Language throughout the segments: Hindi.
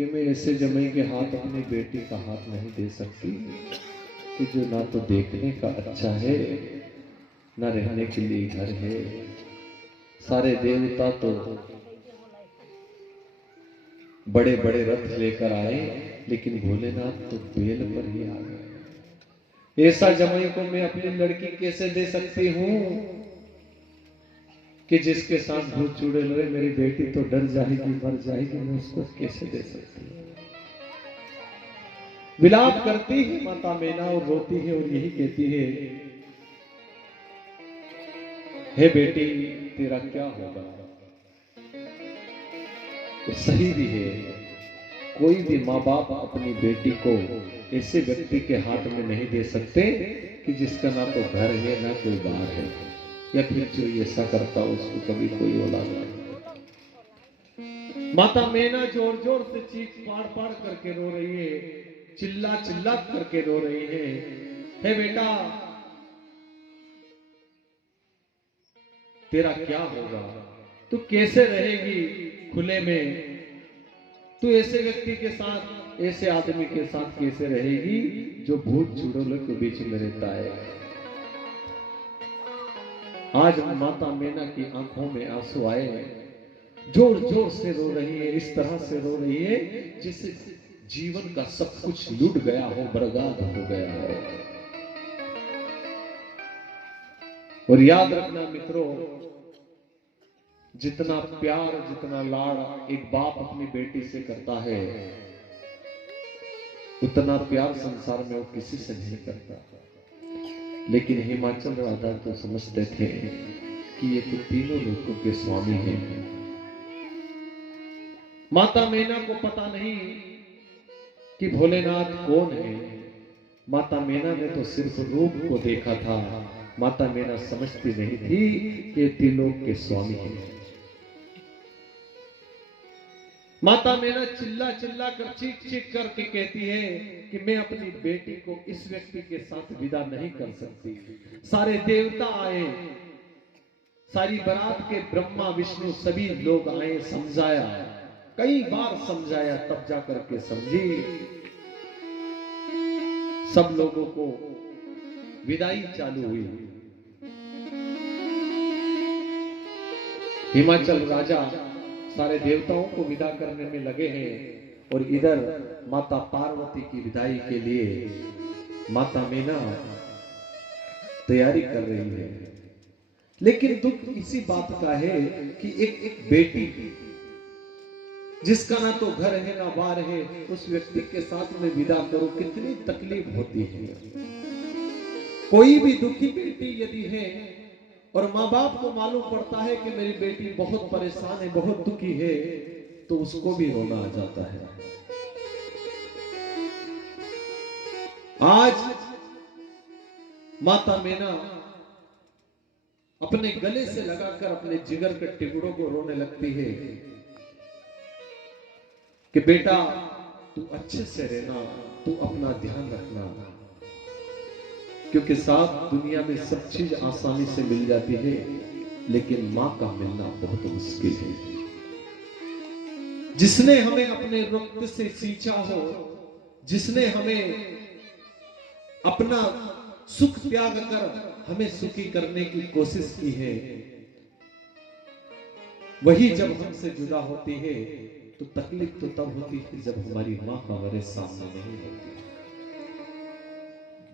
कि मैं ऐसे जमाई के हाथ अपनी बेटी का हाथ नहीं दे सकती कि जो ना तो देखने का अच्छा है ना रहने के लिए घर है। सारे देवता तो बड़े बड़े रथ लेकर आए, लेकिन भोलेनाथ तो बेल पर ही आ गए। ऐसा जमाई को मैं अपनी लड़की कैसे दे सकती हूं कि जिसके साथ भूत चुड़ैल रहे, मेरी बेटी तो डर जाएगी, मर जाएगी, मैं उसको कैसे दे सकती हूँ। विलाप करती है माता मैना और रोती है और यही कहती है, हे बेटी तेरा क्या होगा। तो सही भी है, कोई भी माँ बाप अपनी बेटी को ऐसे व्यक्ति के हाथ में नहीं दे सकते कि जिसका ना तो घर है ना कोई बार है, या फिर जो ऐसा करता उसको कभी कोई औलाद नहीं। माता मैना जोर जोर से चीख पाड़ पाड़ करके रो रही है, चिल्ला चिल्ला करके रो रही है, हे बेटा तेरा क्या होगा, तू कैसे रहेगी खुले में, तू ऐसे व्यक्ति के साथ, ऐसे आदमी के साथ कैसे रहेगी जो भूत चुड़ैलों के बीच में रहता है। आज माता मैना की आंखों में आंसू आए, जोर जोर से रो रही है, इस तरह से रो रही है जैसे जीवन का सब कुछ लूट गया हो, बर्बाद हो गया हो। और याद रखना मित्रों, जितना प्यार जितना लाड़ एक बाप अपनी बेटी से करता है, उतना प्यार संसार में वो किसी से नहीं करता। लेकिन हिमाचल राजा तो समझते थे कि ये तो तीनों लोगों के स्वामी हैं। माता मैना को पता नहीं कि भोलेनाथ कौन है। माता मैना ने तो सिर्फ रूप को देखा था। माता मैना समझती नहीं थी कि त्रिलोक के स्वामी हैं। माता मैना चिल्ला चिल्ला कर चीख चीख करके कहती है कि मैं अपनी बेटी को इस व्यक्ति के साथ विदा नहीं कर सकती। सारे देवता आए, सारी बारात के ब्रह्मा विष्णु सभी लोग आए, समझाया, कई बार समझाया, तब जाकर के समझी। सब लोगों को विदाई चालू हुई। हिमाचल राजा सारे देवताओं को विदा करने में लगे हैं और इधर माता पार्वती की विदाई के लिए माता मैना तैयारी कर रही है। लेकिन दुख इसी बात का है कि एक बेटी जिसका ना तो घर है ना बार है, उस व्यक्ति के साथ में विदा करो, कितनी तकलीफ होती है। कोई भी दुखी बेटी यदि है और माँ बाप को मालूम पड़ता है कि मेरी बेटी बहुत परेशान है, बहुत दुखी है, तो उसको भी रोना आ जाता है। आज माता मैना अपने गले से लगाकर अपने जिगर के टुकड़ों को रोने लगती है कि बेटा तू अच्छे से रहना, तू अपना ध्यान रखना, क्योंकि साथ दुनिया में सब चीज आसानी से मिल जाती है, लेकिन मां का मिलना बहुत मुश्किल है। जिसने हमें अपने रक्त से सींचा हो, जिसने हमें अपना सुख त्याग कर हमें सुखी करने की कोशिश की है, वही जब हमसे जुदा होती है तो तकलीफ तो तब होती है जब हमारी मां हमारे सामने नहीं होती।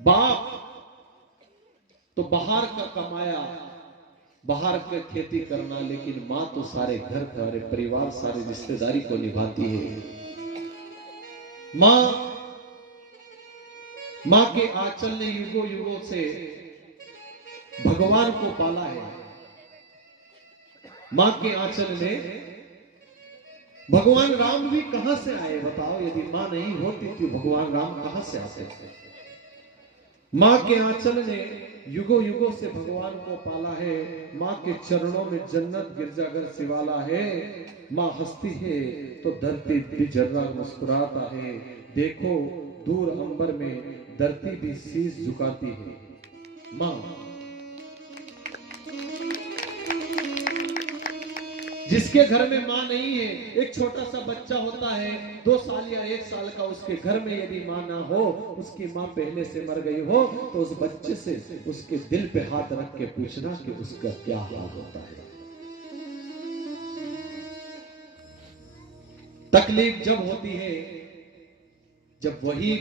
बाप तो बाहर का कमाया, बाहर का खेती करना, लेकिन मां तो सारे घर सारे परिवार सारी रिश्तेदारी को निभाती है। मां के आंचल ने युगों युगों से भगवान को पाला है। मां के आंचल में भगवान राम भी कहां से आए बताओ? यदि मां नहीं होती तो भगवान राम कहां से आते थे? मां के आंचल ने युगों युगों से भगवान को पाला है। मां के चरणों में जन्नत गिरजाघर शिवाला है। मां हंसती है तो धरती भी जर्रा मुस्कुराता है। देखो दूर अंबर में धरती भी शीश झुकाती है। मां जिसके घर में मां नहीं है, एक छोटा सा बच्चा होता है 2 साल या 1 साल का, उसके घर में यदि मां ना हो, उसकी मां पहले से मर गई हो, तो उस बच्चे से उसके दिल पे हाथ रख के पूछना कि उसका क्या हाल होता है। तकलीफ जब होती है जब वही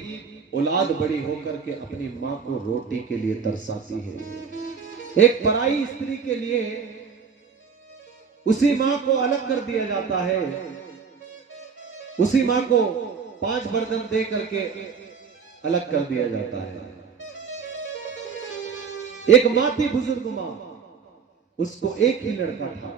औलाद बड़ी होकर के अपनी मां को रोटी के लिए तरसाती है। एक पराई स्त्री के लिए उसी मां को अलग कर दिया जाता है, उसी मां को 5 बर्तन दे करके अलग कर दिया जाता है। एक मां थी, बुजुर्ग मां, उसको एक ही लड़का था।